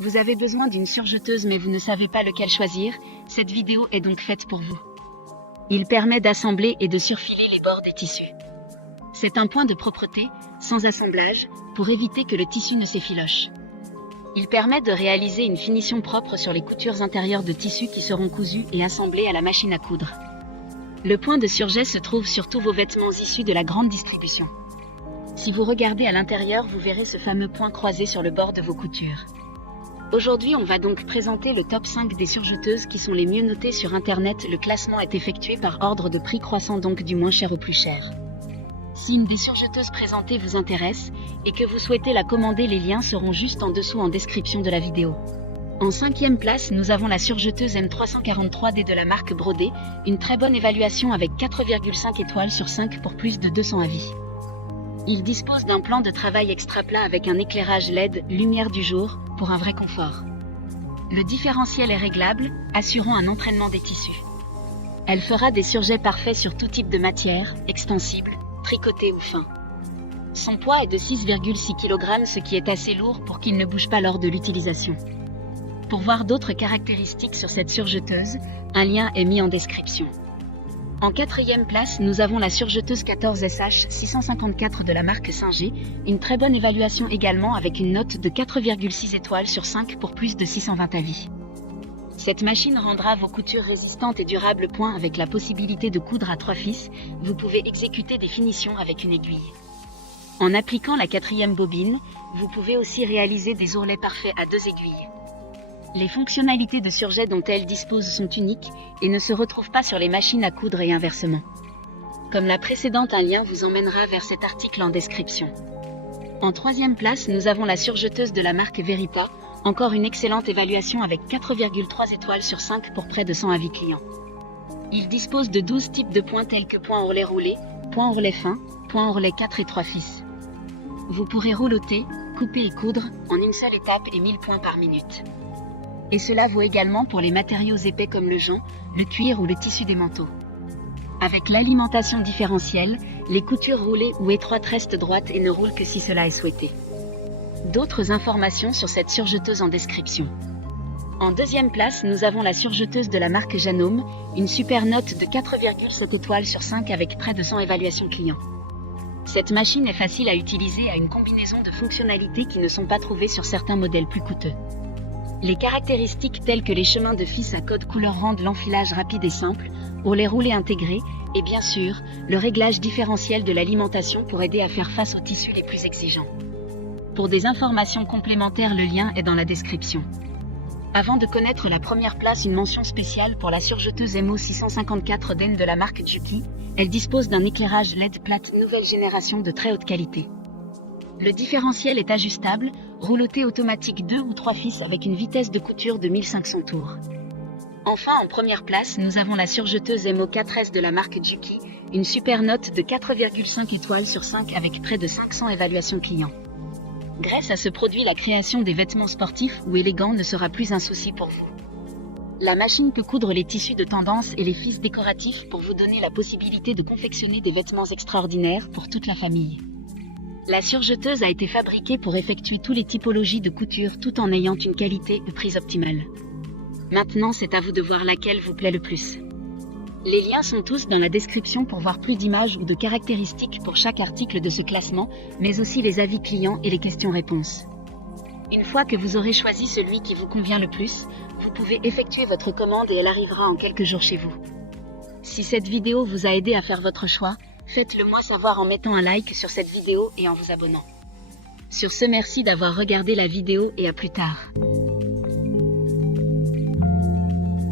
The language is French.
Vous avez besoin d'une surjeteuse mais vous ne savez pas lequel choisir, cette vidéo est donc faite pour vous. Il permet d'assembler et de surfiler les bords des tissus. C'est un point de propreté, sans assemblage, pour éviter que le tissu ne s'effiloche. Il permet de réaliser une finition propre sur les coutures intérieures de tissus qui seront cousues et assemblées à la machine à coudre. Le point de surjet se trouve sur tous vos vêtements issus de la grande distribution. Si vous regardez à l'intérieur, vous verrez ce fameux point croisé sur le bord de vos coutures. Aujourd'hui, on va donc présenter le top 5 des surjeteuses qui sont les mieux notées sur Internet. Le classement est effectué par ordre de prix croissant, donc du moins cher au plus cher. Si une des surjeteuses présentées vous intéresse et que vous souhaitez la commander, les liens seront juste en dessous en description de la vidéo. En 5e place, nous avons la surjeteuse M343D de la marque Brodé, une très bonne évaluation avec 4,5 étoiles sur 5 pour plus de 200 avis. Il dispose d'un plan de travail extra plat avec un éclairage LED, lumière du jour, pour un vrai confort. Le différentiel est réglable, assurant un entraînement des tissus. Elle fera des surjets parfaits sur tout type de matière, extensible, tricoté ou fin. Son poids est de 6,6 kg, ce qui est assez lourd pour qu'il ne bouge pas lors de l'utilisation. Pour voir d'autres caractéristiques sur cette surjeteuse, un lien est mis en description. En 4e place, nous avons la surjeteuse 14SH 654 de la marque Singer, une très bonne évaluation également avec une note de 4,6 étoiles sur 5 pour plus de 620 avis. Cette machine rendra vos coutures résistantes et durables. Avec la possibilité de coudre à 3 fils, vous pouvez exécuter des finitions avec une aiguille. En appliquant la 4e bobine, vous pouvez aussi réaliser des ourlets parfaits à 2 aiguilles. Les fonctionnalités de surjet dont elle dispose sont uniques et ne se retrouvent pas sur les machines à coudre et inversement. Comme la précédente, un lien vous emmènera vers cet article en description. En 3e place, nous avons la surjeteuse de la marque Verita, encore une excellente évaluation avec 4,3 étoiles sur 5 pour près de 100 avis clients. Il dispose de 12 types de points tels que point ourlet roulé, point ourlet fin, point ourlet 4 et 3 fils. Vous pourrez rouloter, couper et coudre en une seule étape et 1000 points par minute. Et cela vaut également pour les matériaux épais comme le jonc, le cuir ou le tissu des manteaux. Avec l'alimentation différentielle, les coutures roulées ou étroites restent droites et ne roulent que si cela est souhaité. D'autres informations sur cette surjeteuse en description. En 2e place, nous avons la surjeteuse de la marque Janome, une super note de 4,7 étoiles sur 5 avec près de 100 évaluations clients. Cette machine est facile à utiliser et a une combinaison de fonctionnalités qui ne sont pas trouvées sur certains modèles plus coûteux. Les caractéristiques telles que les chemins de fils à code couleur rendent l'enfilage rapide et simple, ourlets roulés intégrés, et bien sûr, le réglage différentiel de l'alimentation pour aider à faire face aux tissus les plus exigeants. Pour des informations complémentaires, le lien est dans la description. Avant de connaître la première place, une mention spéciale pour la surjeteuse MO654D de la marque Juki. Elle dispose d'un éclairage LED plate nouvelle génération de très haute qualité. Le différentiel est ajustable, rouloté automatique 2 ou 3 fils avec une vitesse de couture de 1500 tours. Enfin, en première place, nous avons la surjeteuse MO4S de la marque Juki, une super note de 4,5 étoiles sur 5 avec près de 500 évaluations clients. Grâce à ce produit, la création des vêtements sportifs ou élégants ne sera plus un souci pour vous. La machine peut coudre les tissus de tendance et les fils décoratifs pour vous donner la possibilité de confectionner des vêtements extraordinaires pour toute la famille. La surjeteuse a été fabriquée pour effectuer toutes les typologies de couture tout en ayant une qualité et prix optimale. Maintenant, c'est à vous de voir laquelle vous plaît le plus. Les liens sont tous dans la description pour voir plus d'images ou de caractéristiques pour chaque article de ce classement, mais aussi les avis clients et les questions-réponses. Une fois que vous aurez choisi celui qui vous convient le plus, vous pouvez effectuer votre commande et elle arrivera en quelques jours chez vous. Si cette vidéo vous a aidé à faire votre choix, faites-le moi savoir en mettant un like sur cette vidéo et en vous abonnant. Sur ce, merci d'avoir regardé la vidéo et à plus tard.